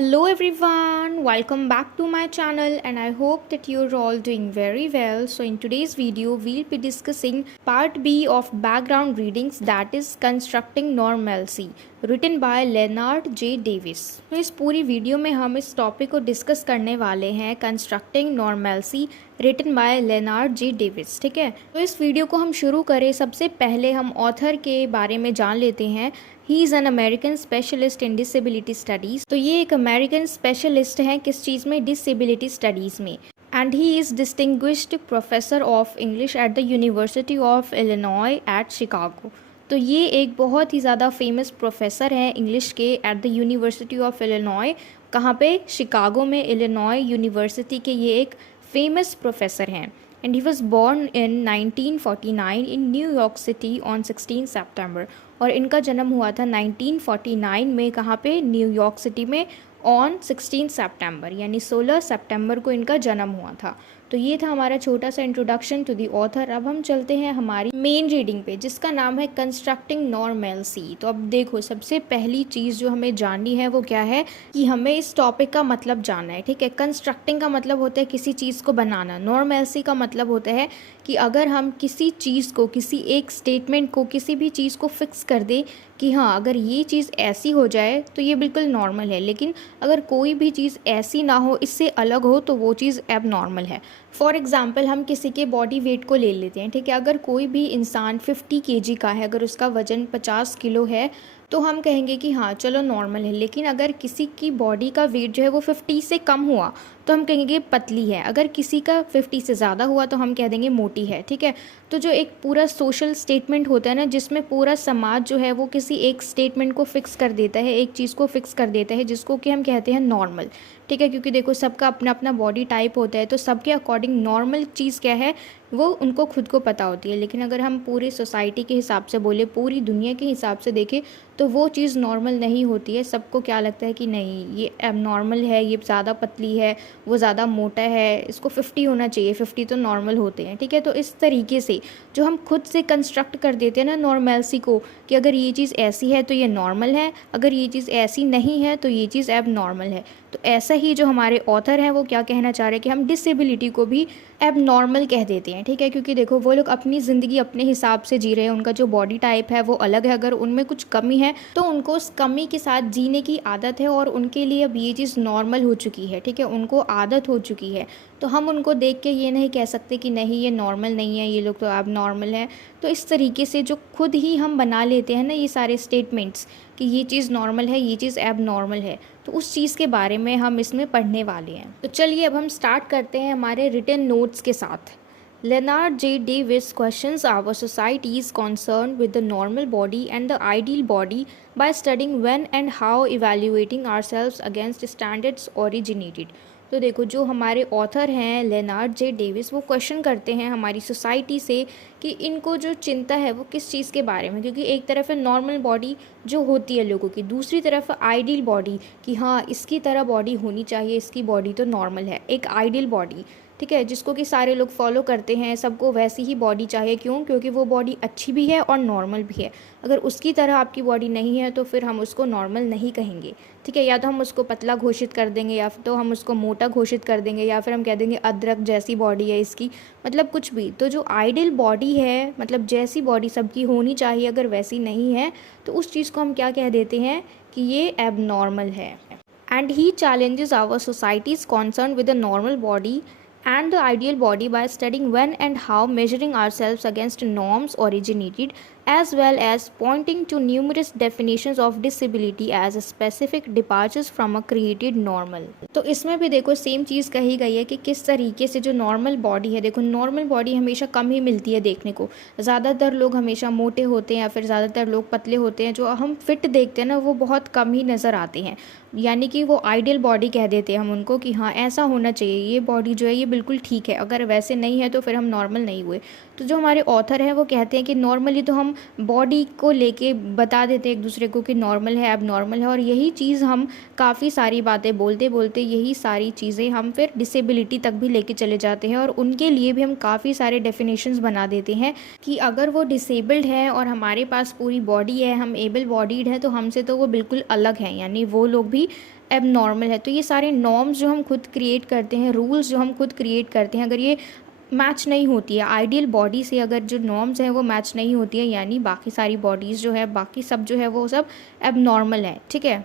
Hello everyone, welcome back to my channel and I hope that you're all doing very well. So in today's video we'll be discussing part B of background readings, that is constructing normalcy, written by Lennard J Davis. तो इस पूरी video में हम इस topic को discuss करने वाले हैं constructing normality written by Lennard J Davis. ठीक है, तो इस वीडियो को हम शुरू करें सबसे पहले हम ऑथर के बारे में जान लेते हैं। He is an American specialist in disability studies. तो ये एक अमेरिकन स्पेशलिस्ट हैं किस चीज़ में? डिसेबिलिटी स्टडीज़ में। And he is distinguished professor of English at the University of Illinois at Chicago. तो ये एक बहुत ही ज़्यादा फेमस प्रोफेसर हैं इंग्लिश के at the University of Illinois. कहाँ पे? शिकागो में, इलिनॉय यूनिवर्सिटी के ये एक फेमस प्रोफेसर हैं। And he was born in 1949 in New York city on 16 सितंबर। और इनका जन्म हुआ था 1949 में। कहाँ पे? न्यूयॉर्क सिटी में ऑन 16 सितंबर, यानी 16 सितंबर को इनका जन्म हुआ था। तो ये था हमारा छोटा सा इंट्रोडक्शन टू दी ऑथर। अब हम चलते हैं हमारी मेन रीडिंग पे, जिसका नाम है कंस्ट्रक्टिंग नॉर्मैलिटी। तो अब देखो, सबसे पहली चीज़ जो हमें जाननी है वो क्या है कि हमें इस टॉपिक का मतलब जानना है। ठीक है, कंस्ट्रक्टिंग का मतलब होता है किसी चीज़ को बनाना। नॉर्मैलिटी का मतलब होता है कि अगर हम किसी चीज़ को, किसी एक स्टेटमेंट को, किसी भी चीज़ को फिक्स कर दें कि हाँ अगर ये चीज़ ऐसी हो जाए तो ये बिल्कुल नॉर्मल है, लेकिन अगर कोई भी चीज़ ऐसी ना हो, इससे अलग हो, तो वो चीज़ एब नॉर्मल है। फॉर एग्ज़ाम्पल हम किसी के बॉडी वेट को ले लेते हैं। ठीक है, अगर कोई भी इंसान 50 केजी का है, अगर उसका वज़न 50 किलो है, तो हम कहेंगे कि हाँ चलो नॉर्मल है। लेकिन अगर किसी की बॉडी का वेट जो है वो 50 से कम हुआ तो हम कहेंगे पतली है। अगर किसी का 50 से ज़्यादा हुआ तो हम कह देंगे मोटी है। ठीक है, तो जो एक पूरा सोशल स्टेटमेंट होता है ना, जिसमें पूरा समाज जो है वो किसी एक स्टेटमेंट को फिक्स कर देता है, एक चीज़ को फिक्स कर देता है, जिसको कि हम कहते हैं नॉर्मल। ठीक है, क्योंकि देखो सबका अपना अपना बॉडी टाइप होता है, तो सबके अकॉर्डिंग नॉर्मल चीज़ क्या है वो उनको खुद को पता होती है। लेकिन अगर हम पूरी सोसाइटी के हिसाब से बोले, पूरी दुनिया के हिसाब से देखें, तो वो चीज़ नॉर्मल नहीं होती है। सबको क्या लगता है कि नहीं ये अब नॉर्मल है, ये ज़्यादा पतली है, वो ज़्यादा मोटा है, इसको 50 होना चाहिए, 50 तो नॉर्मल होते हैं। ठीक है, तो इस तरीके से जो हम खुद से कंस्ट्रक्ट कर देते हैं ना नॉर्मैलिटी को, कि अगर ये चीज़ ऐसी है तो ये नॉर्मल है, अगर ये चीज़ ऐसी नहीं है तो ये चीज़ एब नॉर्मल है। तो ऐसा ही जो हमारे ऑथर हैं वो क्या कहना चाह रहे हैं कि हम डिसेबिलिटी को भी एब नॉर्मल कह देते हैं। ठीक है, क्योंकि देखो वो लोग अपनी ज़िंदगी अपने हिसाब से जी रहे हैं, उनका जो बॉडी टाइप है वो अलग है। अगर उनमें कुछ कमी है तो उनको उस कमी के साथ जीने की आदत है और उनके लिए अब ये चीज़ नॉर्मल हो चुकी है। ठीक है, उनको आदत हो चुकी है, तो हम उनको देख के ये नहीं कह सकते कि नहीं ये नॉर्मल नहीं है, ये लोग तो अब नॉर्मल है। तो इस तरीके से जो खुद ही हम बना लेते हैं ना ये सारे स्टेटमेंट्स कि ये चीज़ नॉर्मल है, ये चीज़ एब नॉर्मल है, तो उस चीज़ के बारे में हम इसमें पढ़ने वाले हैं। तो चलिए अब हम स्टार्ट करते हैं हमारे रिटन नोट्स के साथ। Leonard J. Davis questions our society's concern with the normal body and the ideal body by studying when and how evaluating ourselves against standards originated। तो देखो जो हमारे ऑथर हैं लेनार्ड जे डेविस, वो question करते हैं हमारी सोसाइटी से कि इनको जो चिंता है वो किस चीज़ के बारे में। क्योंकि एक तरफ है नॉर्मल बॉडी जो होती है लोगों की, दूसरी तरफ आइडियल बॉडी कि हाँ इसकी तरह बॉडी होनी चाहिए, इसकी बॉडी तो नॉर्मल है, एक आइडियल बॉडी। ठीक है, जिसको कि सारे लोग फॉलो करते हैं, सबको वैसी ही बॉडी चाहिए। क्यों? क्योंकि वो बॉडी अच्छी भी है और नॉर्मल भी है। अगर उसकी तरह आपकी बॉडी नहीं है तो फिर हम उसको नॉर्मल नहीं कहेंगे। ठीक है, या तो हम उसको पतला घोषित कर देंगे, या तो हम उसको मोटा घोषित कर देंगे, या फिर हम कह देंगे अदरक जैसी बॉडी है इसकी, मतलब कुछ भी। तो जो आइडियल बॉडी है, मतलब जैसी बॉडी सबकी होनी चाहिए, अगर वैसी नहीं है तो उस चीज़ को हम क्या कह देते हैं कि ये एबनॉर्मल है। And he challenges our societies concern with the normal body and the ideal body by studying when and how measuring ourselves against norms originated, as well as pointing to numerous definitions of disability as specific departures from a created normal। तो इसमें भी देखो same चीज़ कही गई है कि किस तरीके से जो नॉर्मल बॉडी है, देखो नॉर्मल बॉडी हमेशा कम ही मिलती है देखने को। ज़्यादातर लोग हमेशा मोटे होते हैं या फिर ज़्यादातर लोग पतले होते हैं। जो हम फिट देखते हैं ना वो बहुत कम ही नज़र आते हैं, यानी कि वो आइडियल बॉडी कह देते हैं हम उनको कि हाँ ऐसा होना चाहिए, ये बॉडी जो है ये बिल्कुल ठीक है, अगर वैसे नहीं है तो फिर हम नॉर्मल नहीं हुए। तो जो हमारे ऑथर हैं वो कहते हैं कि नॉर्मली तो हम बॉडी को लेके बता देते हैं एक दूसरे को कि नॉर्मल है, अब नॉर्मल है, और यही चीज़ हम काफ़ी सारी बातें बोलते बोलते यही सारी चीज़ें हम फिर डिसेबिलिटी तक भी लेके चले जाते हैं, और उनके लिए भी हम काफ़ी सारे डेफिनेशंस बना देते हैं कि अगर वो डिसेबल्ड है और हमारे पास पूरी बॉडी है, हम एबल बॉडीड है, तो हमसे तो वो बिल्कुल अलग है, यानी वो लोग भी एबनॉर्मल है। तो ये सारे नॉर्म्स जो हम खुद क्रिएट करते हैं, रूल्स जो हम खुद क्रिएट करते हैं, अगर ये मैच नहीं होती है आइडियल बॉडी से, अगर जो नॉर्म्स हैं वो मैच नहीं होती है, यानी बाकी सारी बॉडीज़ जो है, बाकी सब जो है वो सब एबनॉर्मल है, ठीक है।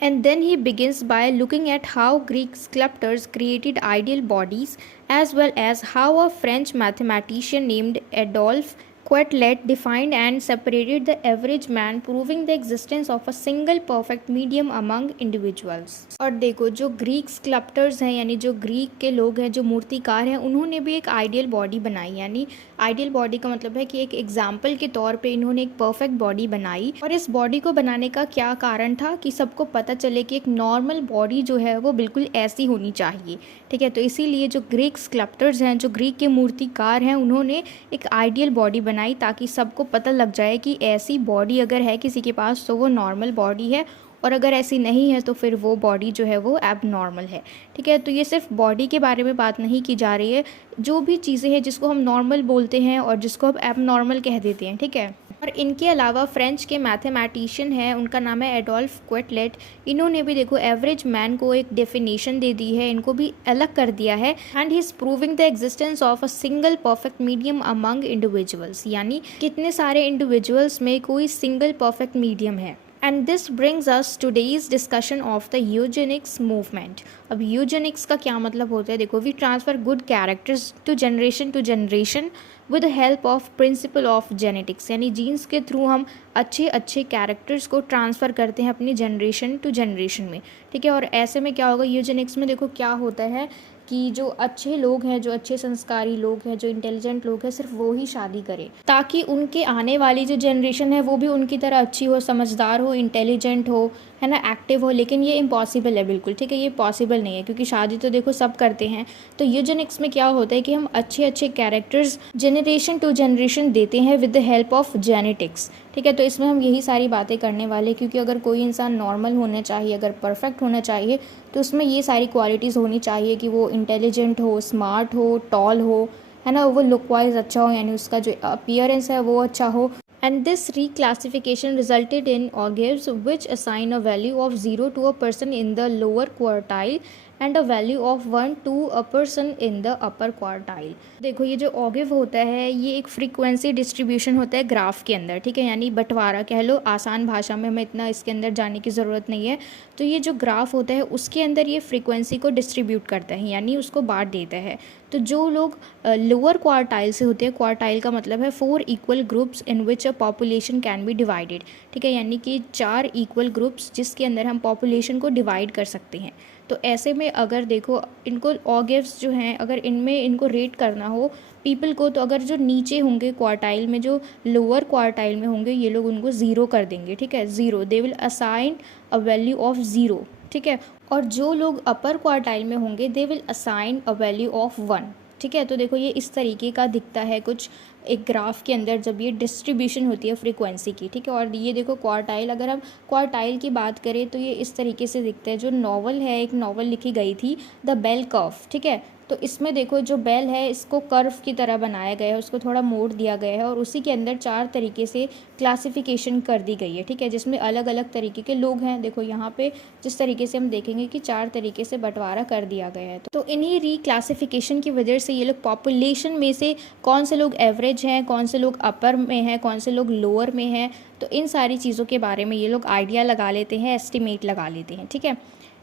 And then he begins by looking at how Greek sculptors created ideal bodies, as well as how a French mathematician named Adolphe Quetelet defined and separated the average man, proving the existence of a single perfect medium among individuals. और देखो, जो Greek sculptors हैं, यानी जो Greek के लोग हैं, जो मूर्तिकार हैं, उन्होंने भी एक आइडियल बॉडी बनाई। यानी आइडियल बॉडी का मतलब है कि एक एग्जाम्पल के तौर पे इन्होंने एक परफेक्ट बॉडी बनाई। और इस बॉडी को बनाने का क्या कारण था कि सबको पता चले कि एक नॉर्मल बॉडी जो है वो बिल्कुल ऐसी होनी चाहिए, ठीक है। तो इसीलिए जो ग्रीक स्कल्प्टर्स हैं, जो ग्रीक के मूर्तिकार हैं, उन्होंने एक आइडियल बॉडी बनाई ताकि सबको पता लग जाए कि ऐसी बॉडी अगर है किसी के पास तो वो नॉर्मल बॉडी है, और अगर ऐसी नहीं है तो फिर वो बॉडी जो है वो एबनॉर्मल है, ठीक है। तो ये सिर्फ बॉडी के बारे में बात नहीं की जा रही है, जो भी चीज़ें हैं जिसको हम नॉर्मल बोलते हैं और जिसको हम एबनॉर्मल कह देते हैं, ठीक है। और इनके अलावा फ्रेंच के मैथमेटिशियन हैं, उनका नाम है एडोल्फ क्वेटलेट। इन्होंने भी देखो एवरेज मैन को एक डेफिनेशन दे दी है, इनको भी अलग कर दिया है। And he is proving the existence of a single perfect medium among individuals, यानी कितने सारे इंडिविजुअल्स में कोई सिंगल परफेक्ट मीडियम है। And this brings us today's discussion of the eugenics movement. अब यूजेनिक्स का क्या मतलब होता है, देखो, we transfer good characters to generation with the help of principle of genetics, यानी जीन्स के थ्रू हम अच्छे कैरेक्टर्स को ट्रांसफ़र करते हैं अपनी जनरेशन टू जनरेशन में, ठीक है। और ऐसे में क्या होगा, यूजेनिक्स में देखो क्या होता है कि जो अच्छे लोग हैं, जो अच्छे संस्कारी लोग हैं, जो इंटेलिजेंट लोग हैं, सिर्फ वो ही शादी करें, ताकि उनके आने वाली जो जनरेशन है वो भी उनकी तरह अच्छी हो, समझदार हो, इंटेलिजेंट हो, है ना, एक्टिव हो। लेकिन ये इम्पॉसिबल है बिल्कुल, ठीक है, ये पॉसिबल नहीं है, क्योंकि शादी तो देखो सब करते हैं। तो यूजेनिक्स में क्या होता है कि हम अच्छे कैरेक्टर्स जनरेशन टू जनरेशन देते हैं with the help of genetics, ठीक है। तो इसमें हम यही सारी बातें करने वाले, क्योंकि अगर कोई इंसान नॉर्मल होना चाहिए, अगर परफेक्ट होना चाहिए, तो उसमें ये सारी क्वालिटीज़ होनी चाहिए कि वो इंटेलिजेंट हो, स्मार्ट हो, टॉल हो, है ना, वो लुक वाइज अच्छा हो, यानी उसका जो अपीयरेंस है वो अच्छा हो। And this reclassification resulted in ogives which assign a value of 0 to a person in the lower quartile and a value of 1 to a person in the upper quartile. देखो, ये जो ओगिव होता है ये एक फ्रीक्वेंसी डिस्ट्रीब्यूशन होता है graph के अंदर, ठीक है, यानी बंटवारा कह लो, आसान भाषा में, हमें इतना इसके अंदर जाने की ज़रूरत नहीं है। तो ये जो ग्राफ होता है उसके अंदर ये फ्रीक्वेंसी को डिस्ट्रीब्यूट करता है, यानी उसको बांट देता है। तो जो लोग लोअर क्वार्टाइल से होते हैं, क्वार्टाइल का मतलब है 4 equal groups in which a population can be divided, ठीक है, यानी कि 4 इक्वल ग्रुप्स जिसके अंदर हम पॉपुलेशन को डिवाइड कर सकते हैं। तो ऐसे में अगर देखो इनको ऑगिव्स जो हैं, अगर इनमें इनको रेट करना हो पीपल को, तो अगर जो नीचे होंगे क्वार्टाइल में, जो लोअर क्वार्टाइल में होंगे, ये लोग उनको 0 कर देंगे, ठीक है, 0, they will assign a value of 0, ठीक है। और जो लोग अपर क्वार्टाइल में होंगे they will assign a value of 1, ठीक है। तो देखो ये इस तरीके का दिखता है कुछ एक ग्राफ के अंदर जब ये डिस्ट्रीब्यूशन होती है फ्रीक्वेंसी की, ठीक है। और ये देखो क्वार्टाइल, अगर हम क्वार्टाइल की बात करें तो ये इस तरीके से दिखता है। जो नॉवल है, एक नॉवल लिखी गई थी द बेल कर्व, ठीक है, तो इसमें देखो जो बेल है इसको कर्व की तरह बनाया गया है, उसको थोड़ा मोड़ दिया गया है और उसी के अंदर 4 तरीके से क्लासिफिकेशन कर दी गई है, ठीक है, जिसमें अलग अलग तरीके के लोग हैं। देखो यहाँ पे जिस तरीके से हम देखेंगे कि 4 तरीके से बंटवारा कर दिया गया है। तो इन्हीं रीक्लासिफिकेशन की वजह से ये लोग पॉपुलेशन में से कौन से लोग एवरेज हैं, कौन से लोग अपर में हैं, कौन से लोग लोअर में हैं, तो इन सारी चीज़ों के बारे में ये लोग आइडिया लगा लेते हैं, एस्टिमेट लगा लेते हैं, ठीक है।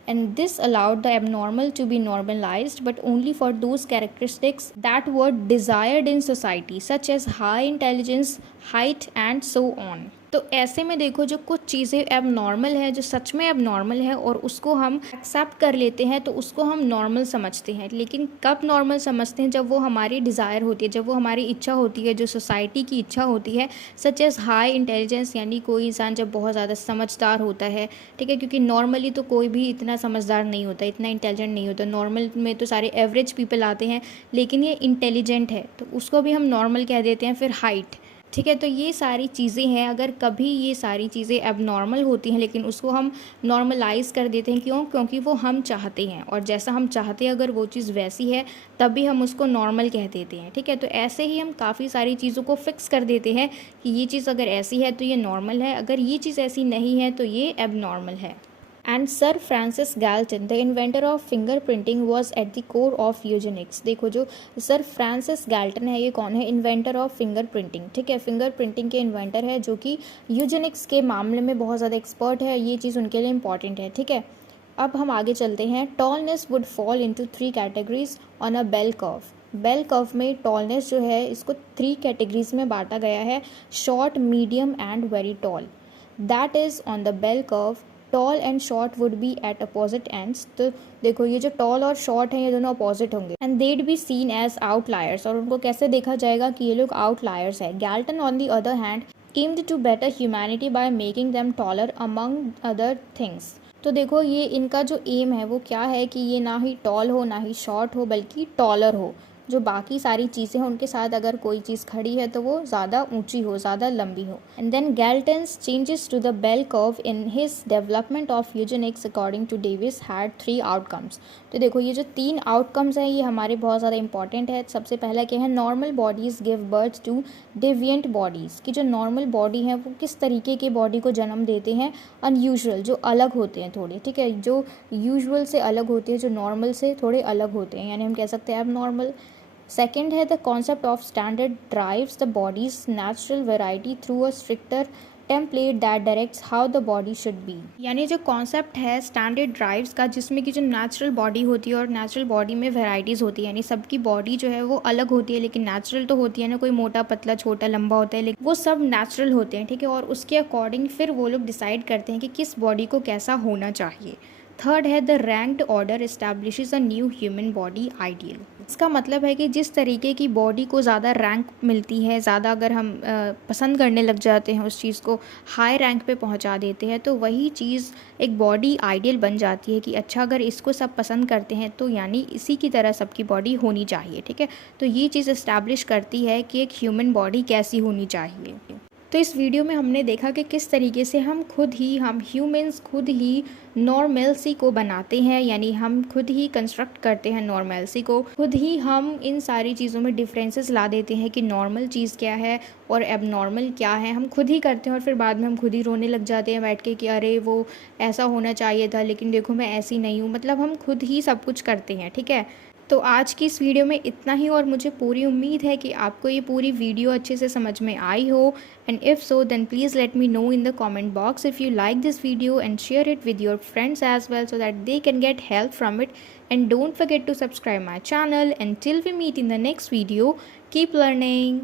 And this allowed the abnormal to be normalized, but only for those characteristics that were desired in society, such as high intelligence, height, and so on. तो ऐसे में देखो जो कुछ चीज़ें एबनॉर्मल है, जो सच में एबनॉर्मल है और उसको हम एक्सेप्ट कर लेते हैं, तो उसको हम नॉर्मल समझते हैं। लेकिन कब नॉर्मल समझते हैं? जब वो हमारी डिज़ायर होती है, जब वो हमारी इच्छा होती है, जो सोसाइटी की इच्छा होती है, सच एज़ हाई इंटेलिजेंस, यानी कोई इंसान जब बहुत ज़्यादा समझदार होता है, ठीक है, क्योंकि नॉर्मली तो कोई भी इतना समझदार नहीं होता, इतना इंटेलिजेंट नहीं होता। नॉर्मल में तो सारे एवरेज पीपल आते हैं, लेकिन ये इंटेलिजेंट है तो उसको भी हम नॉर्मल कह देते हैं। फिर हाइट, ठीक है, तो ये सारी चीज़ें हैं। अगर कभी ये सारी चीज़ें एबनॉर्मल होती हैं लेकिन उसको हम नॉर्मलाइज कर देते हैं, क्यों? क्योंकि वो हम चाहते हैं और जैसा हम चाहते हैं अगर वो चीज़ वैसी है तभी हम उसको नॉर्मल कह देते हैं, ठीक है। तो ऐसे ही हम काफ़ी सारी चीज़ों को फिक्स कर देते हैं कि ये चीज़ अगर ऐसी है तो ये नॉर्मल है, अगर ये चीज़ ऐसी नहीं है तो ये एबनॉर्मल है। And sir Francis Galton the inventor of fingerprinting was at the core of Eugenix. देखो जो सर फ्रांसिस गैल्टन है ये कौन है, इन्वेंटर ऑफ फिंगरप्रिंटिंग, ठीक है, फिंगरप्रिंटिंग के इन्वेंटर है जो कि यूजेनिक्स के मामले में बहुत ज़्यादा एक्सपर्ट है, ये चीज़ उनके लिए इंपॉर्टेंट है, ठीक है। अब हम आगे चलते हैं। Tallness would fall into 3 categories on a bell curve. Bell curve में टॉलनेस जो है इसको 3 कैटेगरीज में बांटा गया है, short, medium and very tall. That is on the bell curve tall and short would be at opposite ends. तो देखो ये जो टॉल और शॉर्ट हैं ये दोनों अपोजिट होंगे एंड देड बी सीन एज आउटलायर्स, और उनको कैसे देखा जाएगा कि ये लोग आउटलायर्स है। Galton on the other hand aimed to better humanity by making them taller among other things. तो देखो ये इनका जो एम है वो क्या है कि ये ना ही टॉल हो ना ही शॉर्ट हो बल्कि टॉलर हो, जो बाकी सारी चीज़ें हैं उनके साथ अगर कोई चीज़ खड़ी है तो वो ज़्यादा ऊंची हो, ज़्यादा लंबी हो। And then Galton's changes to the bell curve in his development of eugenics according to Davis had 3 outcomes. तो देखो ये जो 3 आउटकम्स हैं ये हमारे बहुत ज़्यादा इंपॉर्टेंट है। सबसे पहला क्या है, normal bodies give birth to deviant bodies, कि जो नॉर्मल बॉडी है वो किस तरीके के बॉडी को जन्म देते हैं, अनयूजुअल, जो अलग होते हैं थोड़े, ठीक है, जो यूजुअल से अलग होते हैं, जो नॉर्मल से थोड़े अलग होते हैं, यानी हम कह सकते हैं अब नॉर्मल। सेकेंड है the concept of standard drives the bodies natural variety through a stricter template that directs how the body should be. यानी जो कॉन्सेप्ट है स्टैंडर्ड ड्राइव्स का, जिसमें कि जो नेचुरल बॉडी होती है और नेचुरल बॉडी में वेराइटीज़ होती है, यानी सबकी बॉडी जो है वो अलग होती है, लेकिन नेचुरल तो होती है ना, कोई मोटा पतला छोटा लंबा होता है, लेकिन वो सब नेचुरल होते हैं, ठीक है, और उसके अकॉर्डिंग फिर वो लोग डिसाइड करते हैं कि किस बॉडी को कैसा होना चाहिए। थर्ड है the ranked order establishes a new human body ideal. इसका मतलब है कि जिस तरीके की बॉडी को ज़्यादा रैंक मिलती है, ज़्यादा अगर हम पसंद करने लग जाते हैं उस चीज़ को, हाई रैंक पे पहुंचा देते हैं, तो वही चीज़ एक बॉडी आइडियल बन जाती है कि अच्छा अगर इसको सब पसंद करते हैं तो यानी इसी की तरह सबकी बॉडी होनी चाहिए, ठीक है। तो ये चीज़ इस्टेब्लिश करती है कि एक ह्यूमन बॉडी कैसी होनी चाहिए। तो इस वीडियो में हमने देखा कि किस तरीके से हम ह्यूमंस खुद ही नॉर्मलसी को बनाते हैं, यानी हम खुद ही कंस्ट्रक्ट करते हैं नॉर्मलसी को, खुद ही हम इन सारी चीज़ों में डिफरेंसेस ला देते हैं कि नॉर्मल चीज़ क्या है और एबनॉर्मल क्या है, हम खुद ही करते हैं और फिर बाद में हम खुद ही रोने लग जाते हैं बैठ के कि अरे वो ऐसा होना चाहिए था लेकिन देखो मैं ऐसी नहीं हूँ, मतलब हम खुद ही सब कुछ करते हैं, ठीक है। तो आज की इस वीडियो में इतना ही, और मुझे पूरी उम्मीद है कि आपको ये पूरी वीडियो अच्छे से समझ में आई हो, and if so then please let me know in the comment box if you like this video and share it with your friends as well so that they can get help from it, and don't forget to subscribe my channel, and till we meet in the next video, keep learning.